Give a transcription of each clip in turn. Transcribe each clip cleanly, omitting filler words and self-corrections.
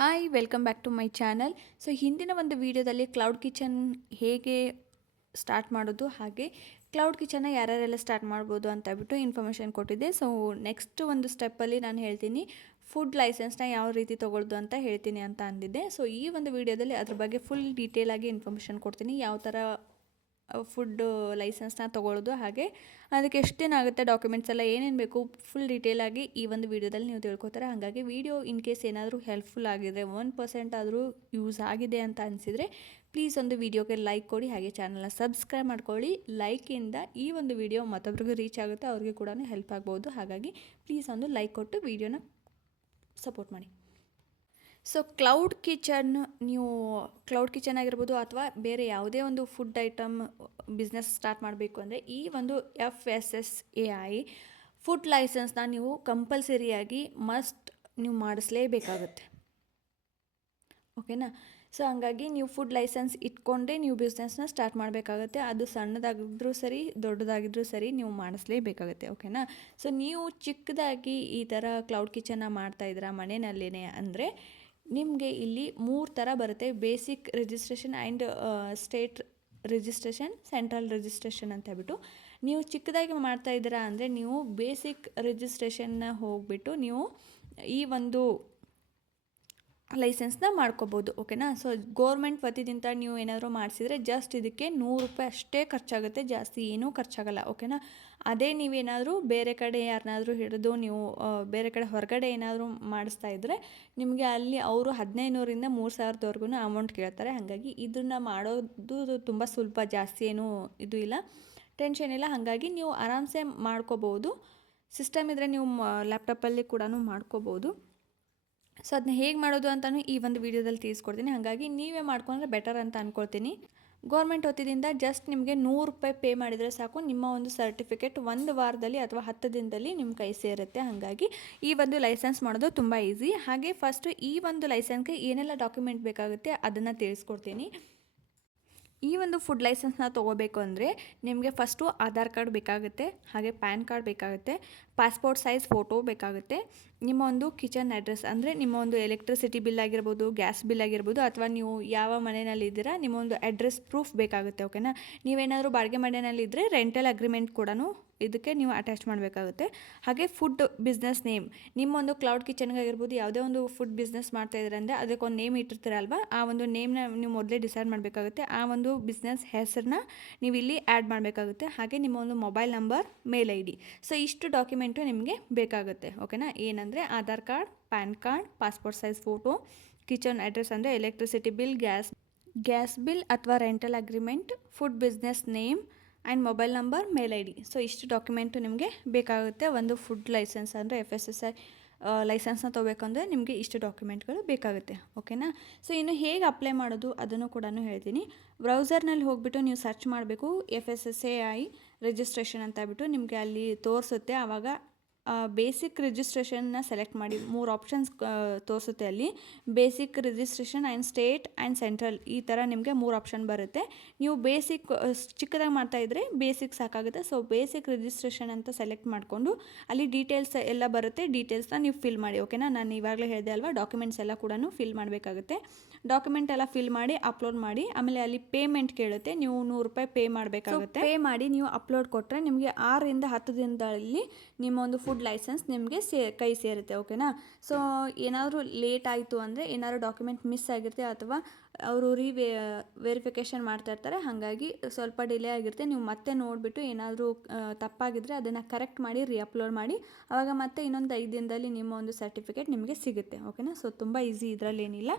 Hi welcome back to my channel. So ಹಿಂದಿನ ಒಂದು ವಿಡಿಯೋದಲ್ಲಿ ಕ್ಲೌಡ್ ಕಿಚನ್ ಹೇಗೆ ಸ್ಟಾರ್ಟ್ ಮಾಡೋದು ಹಾಗೆ ಕ್ಲೌಡ್ ಕಿಚನ್ನ ಯಾರ್ಯಾರೆಲ್ಲ ಸ್ಟಾರ್ಟ್ ಮಾಡ್ಬೋದು ಅಂತ ಬಿಟ್ಟು ಇನ್ಫಾರ್ಮೇಷನ್ ಕೊಟ್ಟಿದ್ದೆ. ಸೊ ನೆಕ್ಸ್ಟ್ ಒಂದು ಸ್ಟೆಪ್ಪಲ್ಲಿ ನಾನು ಹೇಳ್ತೀನಿ ಫುಡ್ ಲೈಸೆನ್ಸ್ನ ಯಾವ ರೀತಿ ತೊಗೊಳ್ಳೋದು ಅಂತ ಹೇಳ್ತೀನಿ ಅಂತ ಅಂದಿದ್ದೆ. ಸೊ ಈ ಒಂದು ವಿಡಿಯೋದಲ್ಲಿ ಅದ್ರ ಬಗ್ಗೆ ಫುಲ್ ಡೀಟೇಲಾಗಿ ಇನ್ಫಾರ್ಮೇಷನ್ ಕೊಡ್ತೀನಿ, ಯಾವ ಥರ ಫುಡ್ ಲೈಸೆನ್ಸ್ನ ತೊಗೊಳ್ಳೋದು ಹಾಗೆ ಅದಕ್ಕೆ ಎಷ್ಟು ದಿನ ಆಗುತ್ತೆ, ಡಾಕ್ಯುಮೆಂಟ್ಸ್ ಎಲ್ಲ ಏನೇನು ಬೇಕು ಫುಲ್ ಡೀಟೇಲಾಗಿ ಈ ಒಂದು ವಿಡಿಯೋದಲ್ಲಿ ನೀವು ತಿಳ್ಕೊತಾರೆ. ಹಾಗಾಗಿ ವಿಡಿಯೋ ಇನ್ ಕೇಸ್ ಏನಾದರೂ ಹೆಲ್ಪ್ಫುಲ್ ಆಗಿದೆ, 1% ಆದರೂ ಯೂಸ್ ಆಗಿದೆ ಅಂತ ಅನಿಸಿದರೆ ಪ್ಲೀಸ್ ಒಂದು ವಿಡಿಯೋಗೆ ಲೈಕ್ ಕೊಡಿ, ಹಾಗೆ ಚಾನಲ್ನ ಸಬ್ಸ್ಕ್ರೈಬ್ ಮಾಡ್ಕೊಳ್ಳಿ. ಲೈಕಿಂದ ಈ ಒಂದು ವಿಡಿಯೋ ಮತ್ತೊಬ್ರಿಗೂ ರೀಚ್ ಆಗುತ್ತೆ, ಅವ್ರಿಗೆ ಕೂಡ ಹೆಲ್ಪ್ ಆಗ್ಬೋದು. ಹಾಗಾಗಿ ಪ್ಲೀಸ್ ಒಂದು ಲೈಕ್ ಕೊಟ್ಟು ವಿಡಿಯೋನ ಸಪೋರ್ಟ್ ಮಾಡಿ. ಸೊ ಕ್ಲೌಡ್ ಕಿಚನ್, ನೀವು ಕ್ಲೌಡ್ ಕಿಚನ್ ಆಗಿರ್ಬೋದು ಅಥವಾ ಬೇರೆ ಯಾವುದೇ ಒಂದು ಫುಡ್ ಐಟಮ್ ಬಿಸ್ನೆಸ್ ಸ್ಟಾರ್ಟ್ ಮಾಡಬೇಕು ಅಂದರೆ ಈ ಒಂದು FSSAI ಫುಡ್ ಲೈಸೆನ್ಸ್ನ ನೀವು ಕಂಪಲ್ಸರಿಯಾಗಿ ನೀವು ಮಾಡಿಸ್ಲೇಬೇಕಾಗುತ್ತೆ. ಓಕೆನಾ? ಸೊ ಹಂಗಾಗಿ ನೀವು ಫುಡ್ ಲೈಸೆನ್ಸ್ ಇಟ್ಕೊಂಡೇ ನೀವು ಬಿಸ್ನೆಸ್ನ ಸ್ಟಾರ್ಟ್ ಮಾಡಬೇಕಾಗುತ್ತೆ. ಅದು ಸಣ್ಣದಾಗಿದ್ರೂ ಸರಿ, ದೊಡ್ಡದಾಗಿದ್ರೂ ಸರಿ, ನೀವು ಮಾಡಿಸ್ಲೇಬೇಕಾಗುತ್ತೆ. ಓಕೆನಾ? ಸೊ ನೀವು ಚಿಕ್ಕದಾಗಿ ಈ ಥರ ಕ್ಲೌಡ್ ಕಿಚನ್ನ ಮಾಡ್ತಾಯಿದ್ದೀರಾ ಮನೆಯಲ್ಲೇ ಅಂದರೆ ನಿಮಗೆ ಇಲ್ಲಿ 3 ಥರ ಬರುತ್ತೆ: basic registration and state registration, central registration ಅಂತ ಹೇಳ್ಬಿಟ್ಟು. ನೀವು ಚಿಕ್ಕದಾಗಿ ಮಾಡ್ತಾಯಿದ್ದೀರಾ ಅಂದರೆ ನೀವು ಬೇಸಿಕ್ ರಿಜಿಸ್ಟ್ರೇಷನ್ನ ಹೋಗಿಬಿಟ್ಟು ನೀವು ಈ ಒಂದು ಲೈಸೆನ್ಸ್ನ ಮಾಡ್ಕೋಬೋದು. ಓಕೆನಾ? ಸೊ ಗೋರ್ಮೆಂಟ್ ವತಿಯಿಂದ ನೀವು ಏನಾದರೂ ಮಾಡಿಸಿದರೆ ಜಸ್ಟ್ ಇದಕ್ಕೆ ₹100 ಅಷ್ಟೇ ಖರ್ಚಾಗುತ್ತೆ, ಜಾಸ್ತಿ ಏನೂ ಖರ್ಚಾಗಲ್ಲ. ಓಕೆನಾ? ಅದೇ ನೀವೇನಾದರೂ ಬೇರೆ ಕಡೆ ಯಾರನ್ನಾದರೂ ಹಿಡಿದು ನೀವು ಬೇರೆ ಕಡೆ ಹೊರಗಡೆ ಏನಾದರೂ ಮಾಡಿಸ್ತಾ ಇದ್ದರೆ ನಿಮಗೆ ಅಲ್ಲಿ ಅವರು 1500ರಿಂದ 3000ವರೆಗೂ ಅಮೌಂಟ್ ಕೇಳ್ತಾರೆ. ಹಾಗಾಗಿ ಇದನ್ನು ಮಾಡೋದು ತುಂಬ ಸುಲಭ, ಜಾಸ್ತಿ ಏನೂ ಇದು ಇಲ್ಲ, ಟೆನ್ಷನ್ ಇಲ್ಲ. ಹಾಗಾಗಿ ನೀವು ಆರಾಮ್ಸೆ ಮಾಡ್ಕೋಬೋದು. ಸಿಸ್ಟಮ್ ಇದ್ದರೆ ನೀವು ಲ್ಯಾಪ್ಟಾಪಲ್ಲಿ ಕೂಡ ಮಾಡ್ಕೋಬೋದು. ಸೊ ಅದನ್ನ ಹೇಗೆ ಮಾಡೋದು ಅಂತಲೂ ಈ ಒಂದು ವಿಡಿಯೋದಲ್ಲಿ ತಿಳಿಸ್ಕೊಡ್ತೀನಿ. ಹಾಗಾಗಿ ನೀವೇ ಮಾಡ್ಕೊಂಡ್ರೆ ಬೆಟರ್ ಅಂತ ಅಂದ್ಕೊಳ್ತೀನಿ. ಗೌರ್ಮೆಂಟ್ ವತಿಯಿಂದ ಜಸ್ಟ್ ನಿಮಗೆ ₹100 ಪೇ ಮಾಡಿದರೆ ಸಾಕು, ನಿಮ್ಮ ಒಂದು ಸರ್ಟಿಫಿಕೇಟ್ 1 ವಾರದಲ್ಲಿ ಅಥವಾ 10 ದಿನದಲ್ಲಿ ನಿಮ್ಮ ಕೈ ಸೇರುತ್ತೆ. ಹಾಗಾಗಿ ಈ ಒಂದು ಲೈಸೆನ್ಸ್ ಮಾಡೋದು ತುಂಬ ಈಸಿ. ಹಾಗೆ ಫಸ್ಟು ಈ ಒಂದು ಲೈಸೆನ್ಸ್ಗೆ ಏನೆಲ್ಲ ಡಾಕ್ಯುಮೆಂಟ್ ಬೇಕಾಗುತ್ತೆ ಅದನ್ನು ತಿಳಿಸ್ಕೊಡ್ತೀನಿ. ಈ ಒಂದು ಫುಡ್ ಲೈಸೆನ್ಸ್ನ ತೊಗೋಬೇಕು ಅಂದರೆ ನಿಮಗೆ ಫಸ್ಟು ಆಧಾರ್ ಕಾರ್ಡ್ ಬೇಕಾಗುತ್ತೆ, ಹಾಗೆ ಪ್ಯಾನ್ ಕಾರ್ಡ್ ಬೇಕಾಗುತ್ತೆ, ಪಾಸ್ಪೋರ್ಟ್ ಸೈಜ್ ಫೋಟೋ ಬೇಕಾಗುತ್ತೆ, ನಿಮ್ಮ ಒಂದು ಕಿಚನ್ ಅಡ್ರೆಸ್ ಅಂದರೆ ನಿಮ್ಮ ಒಂದು ಎಲೆಕ್ಟ್ರಿಸಿಟಿ ಬಿಲ್ ಆಗಿರ್ಬೋದು, ಗ್ಯಾಸ್ ಬಿಲ್ ಆಗಿರ್ಬೋದು, ಅಥವಾ ನೀವು ಯಾವ ಮನೆಯಲ್ಲಿದ್ದೀರಾ ನಿಮ್ಮ ಒಂದು ಅಡ್ರೆಸ್ ಪ್ರೂಫ್ ಬೇಕಾಗುತ್ತೆ. ಓಕೆನಾ? ನೀವೇನಾದರೂ ಬಾಡಿಗೆ ಮನೆಯಲ್ಲಿದ್ದರೆ ರೆಂಟಲ್ ಅಗ್ರಿಮೆಂಟ್ ಕೂಡ ಇದಕ್ಕೆ ನೀವು ಅಟ್ಯಾಚ್ ಮಾಡಬೇಕಾಗುತ್ತೆ. ಹಾಗೆ ಫುಡ್ ಬಿಸ್ನೆಸ್ ನೇಮ್, ನಿಮ್ಮೊಂದು ಕ್ಲೌಡ್ ಕಿಚನ್ಗಾಗಿರ್ಬೋದು ಯಾವುದೇ ಒಂದು ಫುಡ್ ಬಿಸ್ನೆಸ್ ಮಾಡ್ತಾಯಿದ್ರೆ ಅಂದರೆ ಅದಕ್ಕೊಂದು ನೇಮ್ ಇಟ್ಟಿರ್ತೀರಲ್ವ, ಆ ಒಂದು ನೇಮ್ನ ನೀವು ಮೊದಲೇ ಡಿಸೈಡ್ ಮಾಡಬೇಕಾಗುತ್ತೆ. ಆ ಒಂದು ಬಿಸ್ನೆಸ್ ಹೆಸರನ್ನ ನೀವು ಇಲ್ಲಿ ಆ್ಯಡ್ ಮಾಡಬೇಕಾಗುತ್ತೆ. ಹಾಗೆ ನಿಮ್ಮ ಒಂದು mobile number, mail ID. So ಇಷ್ಟು ಡಾಕ್ಯುಮೆಂಟು ನಿಮಗೆ ಬೇಕಾಗುತ್ತೆ. ಓಕೆನಾ? ಏನಂದರೆ Aadhaar card, PAN card, passport size photo, kitchen address ಅಂದರೆ ಎಲೆಕ್ಟ್ರಿಸಿಟಿ ಬಿಲ್, ಗ್ಯಾಸ್ ಬಿಲ್ ಅಥವಾ rental agreement, food business name and mobile number, mail ID. So ಇಷ್ಟು ಡಾಕ್ಯುಮೆಂಟು ನಿಮಗೆ ಬೇಕಾಗುತ್ತೆ. ಒಂದು ಫುಡ್ ಲೈಸೆನ್ಸ್ ಅಂದರೆ FSSAI ಲೈಸೆನ್ಸ್ನ ತೊಗೋಬೇಕಂದ್ರೆ ನಿಮಗೆ ಇಷ್ಟು ಡಾಕ್ಯುಮೆಂಟ್ಗಳು ಬೇಕಾಗುತ್ತೆ. ಓಕೆನಾ? ಸೊ ಇನ್ನು ಹೇಗೆ ಅಪ್ಲೈ ಮಾಡೋದು ಅದನ್ನು ಕೂಡ ಹೇಳ್ತೀನಿ. ಬ್ರೌಸರ್ನಲ್ಲಿ ಹೋಗಿಬಿಟ್ಟು ನೀವು ಸರ್ಚ್ ಮಾಡಬೇಕು FSSAI ರಿಜಿಸ್ಟ್ರೇಷನ್ ಅಂತ ಹೇಳ್ಬಿಟ್ಟು, ನಿಮಗೆ ಅಲ್ಲಿ ತೋರಿಸುತ್ತೆ. ಆವಾಗ ಬೇಸಿಕ್ ರಿಜಿಸ್ಟ್ರೇಷನ್ನ ಸೆಲೆಕ್ಟ್ ಮಾಡಿ, 3 ಆಪ್ಷನ್ಸ್ ತೋರಿಸುತ್ತೆ ಅಲ್ಲಿ. Basic registration and state and central, ಈ ಥರ ನಿಮಗೆ 3 ಆಪ್ಷನ್ ಬರುತ್ತೆ. ನೀವು ಬೇಸಿಕ್ ಚಿಕ್ಕದಾಗಿ ಮಾಡ್ತಾಯಿದ್ರೆ ಬೇಸಿಕ್ ಸಾಕಾಗುತ್ತೆ. ಸೊ ಬೇಸಿಕ್ ರಿಜಿಸ್ಟ್ರೇಷನ್ ಅಂತ ಸೆಲೆಕ್ಟ್ ಮಾಡಿಕೊಂಡು ಅಲ್ಲಿ ಡೀಟೇಲ್ಸ್ ಎಲ್ಲ ಬರುತ್ತೆ, ಡೀಟೇಲ್ಸ್ನ ನೀವು ಫಿಲ್ ಮಾಡಿ. ಓಕೆನಾ? ನಾನು ಇವಾಗಲೇ ಹೇಳಿದೆ ಅಲ್ವಾ, ಡಾಕ್ಯುಮೆಂಟ್ಸ್ ಎಲ್ಲ ಕೂಡ ಫಿಲ್ ಮಾಡಬೇಕಾಗುತ್ತೆ. ಡಾಕ್ಯುಮೆಂಟ್ ಎಲ್ಲ ಫಿಲ್ ಮಾಡಿ ಅಪ್ಲೋಡ್ ಮಾಡಿ, ಆಮೇಲೆ ಅಲ್ಲಿ ಪೇಮೆಂಟ್ ಕೇಳುತ್ತೆ, ನೀವು ₹100 ಪೇ ಮಾಡಬೇಕಾಗುತ್ತೆ. ಪೇ ಮಾಡಿ ನೀವು ಅಪ್ಲೋಡ್ ಕೊಟ್ಟರೆ ನಿಮಗೆ 6ರಿಂದ 10 ದಿನದಲ್ಲಿ ನಿಮ್ಮ ಒಂದು ಫುಡ್ ಲೈಸೆನ್ಸ್ ನಿಮಗೆ ಕೈ ಸೇರುತ್ತೆ. ಓಕೆನಾ? ಸೊ ಏನಾದರೂ ಲೇಟ್ ಆಯಿತು ಅಂದರೆ, ಏನಾದರೂ ಡಾಕ್ಯುಮೆಂಟ್ ಮಿಸ್ ಆಗಿರುತ್ತೆ ಅಥವಾ ಅವರು ವೆರಿಫಿಕೇಷನ್ ಮಾಡ್ತಾ ಇರ್ತಾರೆ, ಹಾಗಾಗಿ ಸ್ವಲ್ಪ ಡಿಲೇ ಆಗಿರುತ್ತೆ. ನೀವು ಮತ್ತೆ ನೋಡಿಬಿಟ್ಟು ಏನಾದರೂ ತಪ್ಪಾಗಿದ್ದರೆ ಅದನ್ನು ಕರೆಕ್ಟ್ ಮಾಡಿ ಅಪ್ಲೋಡ್ ಮಾಡಿ, ಆವಾಗ ಮತ್ತೆ ಇನ್ನೊಂದು 5 ದಿನದಲ್ಲಿ ನಿಮ್ಮ ಒಂದು ಸರ್ಟಿಫಿಕೇಟ್ ನಿಮಗೆ ಸಿಗುತ್ತೆ. ಓಕೆನಾ? ಸೊ ತುಂಬ ಈಸಿ, ಇದರಲ್ಲಿ ಏನಿಲ್ಲ.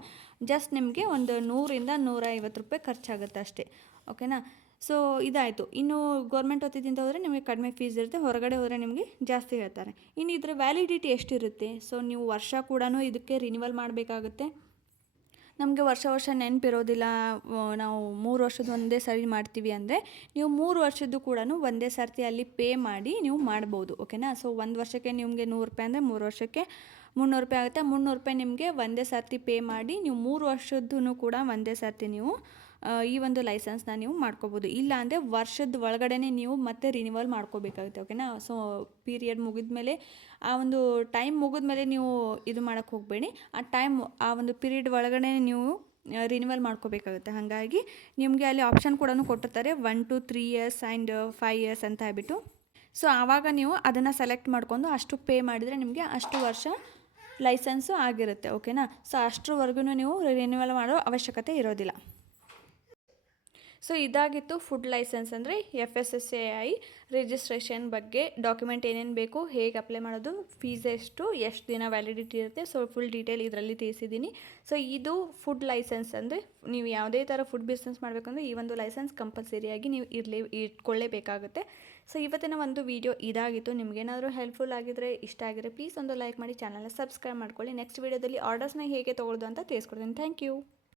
ಜಸ್ಟ್ ನಿಮಗೆ ಒಂದು ₹100ರಿಂದ ₹150 ಖರ್ಚಾಗುತ್ತೆ ಅಷ್ಟೇ. ಓಕೆನಾ? ಸೊ ಇದಾಯಿತು. ಇನ್ನು ಗೌರ್ಮೆಂಟ್ ವತಿಯಿಂದ ಹೋದರೆ ನಿಮಗೆ ಕಡಿಮೆ ಫೀಸ್ ಇರುತ್ತೆ, ಹೊರಗಡೆ ಹೋದರೆ ನಿಮಗೆ ಜಾಸ್ತಿ ಹೇಳ್ತಾರೆ. ಇನ್ನು ಇದರ ವ್ಯಾಲಿಡಿಟಿ ಎಷ್ಟಿರುತ್ತೆ? ಸೊ ನೀವು ವರ್ಷ ಕೂಡ ಇದಕ್ಕೆ ರಿನಿವಲ್ ಮಾಡಬೇಕಾಗುತ್ತೆ. ನಮಗೆ ವರ್ಷ ನೆನಪಿರೋದಿಲ್ಲ, ನಾವು 3 ವರ್ಷದ ಒಂದೇ ಸರಿ ಮಾಡ್ತೀವಿ ಅಂದರೆ ನೀವು 3 ವರ್ಷದ್ದು ಕೂಡ ಒಂದೇ ಸರ್ತಿ ಅಲ್ಲಿ ಪೇ ಮಾಡಿ ನೀವು ಮಾಡ್ಬೋದು. ಓಕೆನಾ? ಸೊ 1 ವರ್ಷಕ್ಕೆ ನಿಮಗೆ ₹100 ಅಂದರೆ 3 ವರ್ಷಕ್ಕೆ ₹300 ಆಗುತ್ತೆ. ₹300 ನಿಮಗೆ ಒಂದೇ ಸರ್ತಿ ಪೇ ಮಾಡಿ ನೀವು 3 ವರ್ಷದ್ದು ಕೂಡ ಒಂದೇ ಸರ್ತಿ ನೀವು ಈ ಒಂದು ಲೈಸೆನ್ಸ್ನ ನೀವು ಮಾಡ್ಕೋಬೋದು. ಇಲ್ಲ ಅಂದರೆ ವರ್ಷದ ಒಳಗಡೆ ನೀವು ಮತ್ತೆ ರಿನಿವಲ್ ಮಾಡ್ಕೋಬೇಕಾಗುತ್ತೆ. ಓಕೆನಾ. ಸೊ ಪೀರಿಯಡ್ ಮುಗಿದ್ಮೇಲೆ ಆ ಒಂದು ಟೈಮ್ ಮುಗಿದ್ಮೇಲೆ ನೀವು ಇದು ಮಾಡೋಕ್ಕೆ ಹೋಗಬೇಡಿ. ಆ ಒಂದು ಪೀರಿಯಡ್ ಒಳಗಡೆ ನೀವು ರಿನಿವಲ್ ಮಾಡ್ಕೋಬೇಕಾಗುತ್ತೆ. ಹಾಗಾಗಿ ನಿಮಗೆ ಅಲ್ಲಿ ಆಪ್ಷನ್ ಕೂಡ ಕೊಟ್ಟಿರ್ತಾರೆ 1 to 3 years ಆ್ಯಂಡ್ 5 years ಅಂತ ಹೇಳ್ಬಿಟ್ಟು. ಸೊ ಆವಾಗ ನೀವು ಅದನ್ನು ಸೆಲೆಕ್ಟ್ ಮಾಡ್ಕೊಂಡು ಅಷ್ಟು ಪೇ ಮಾಡಿದರೆ ನಿಮಗೆ ಅಷ್ಟು ವರ್ಷ ಲೈಸೆನ್ಸು ಆಗಿರುತ್ತೆ. ಓಕೆನಾ. ಸೊ ಅಷ್ಟರವರೆಗೂ ನೀವು ರಿನ್ಯೂವಲ್ ಮಾಡೋ ಅವಶ್ಯಕತೆ ಇರೋದಿಲ್ಲ. ಸೊ ಇದಾಗಿತ್ತು ಫುಡ್ ಲೈಸೆನ್ಸ್ ಅಂದರೆ FSSAI ರಿಜಿಸ್ಟ್ರೇಷನ್ ಬಗ್ಗೆ. ಡಾಕ್ಯುಮೆಂಟ್ ಏನೇನು ಬೇಕು, ಹೇಗೆ ಅಪ್ಲೈ ಮಾಡೋದು, ಫೀಸ್ ಎಷ್ಟು ದಿನ ವ್ಯಾಲಿಡಿಟಿ ಇರುತ್ತೆ, ಸೊ ಫುಲ್ ಡೀಟೇಲ್ ಇದರಲ್ಲಿ ತಿಳಿಸಿದ್ದೀನಿ. ಸೊ ಇದು ಫುಡ್ ಲೈಸೆನ್ಸ್ ಅಂದರೆ ನೀವು ಯಾವುದೇ ಥರ ಫುಡ್ ಬಿಸ್ನೆಸ್ ಮಾಡಬೇಕಂದ್ರೆ ಈ ಒಂದು ಲೈಸೆನ್ಸ್ ಕಂಪಲ್ಸರಿಯಾಗಿ ನೀವು ಇಟ್ಕೊಳ್ಳೇಬೇಕಾಗುತ್ತೆ. ಸೊ ಇವತ್ತಿನ ಒಂದು ವಿಡಿಯೋ ಇದಾಗಿತ್ತು. ನಿಮಗೇನಾದರೂ ಹೆಲ್ಪ್ಫುಲ್ ಆಗಿದ್ರೆ, ಇಷ್ಟ ಆಗಿದ್ರೆ ಪ್ಲೀಸ್ ಒಂದು ಲೈಕ್ ಮಾಡಿ, ಚಾನಲ್ನ ಸಬ್ಸ್ಕ್ರೈಬ್ ಮಾಡ್ಕೊಳ್ಳಿ. ನೆಕ್ಸ್ಟ್ ವಿಡಿಯೋದಲ್ಲಿ ಆರ್ಡರ್ಸ್ನ ಹೇಗೆ ತೊಗೊಳ್ಳೋದು ಅಂತ ತಿಳಿಸ್ಕೊಡ್ತೀನಿ. Thank you.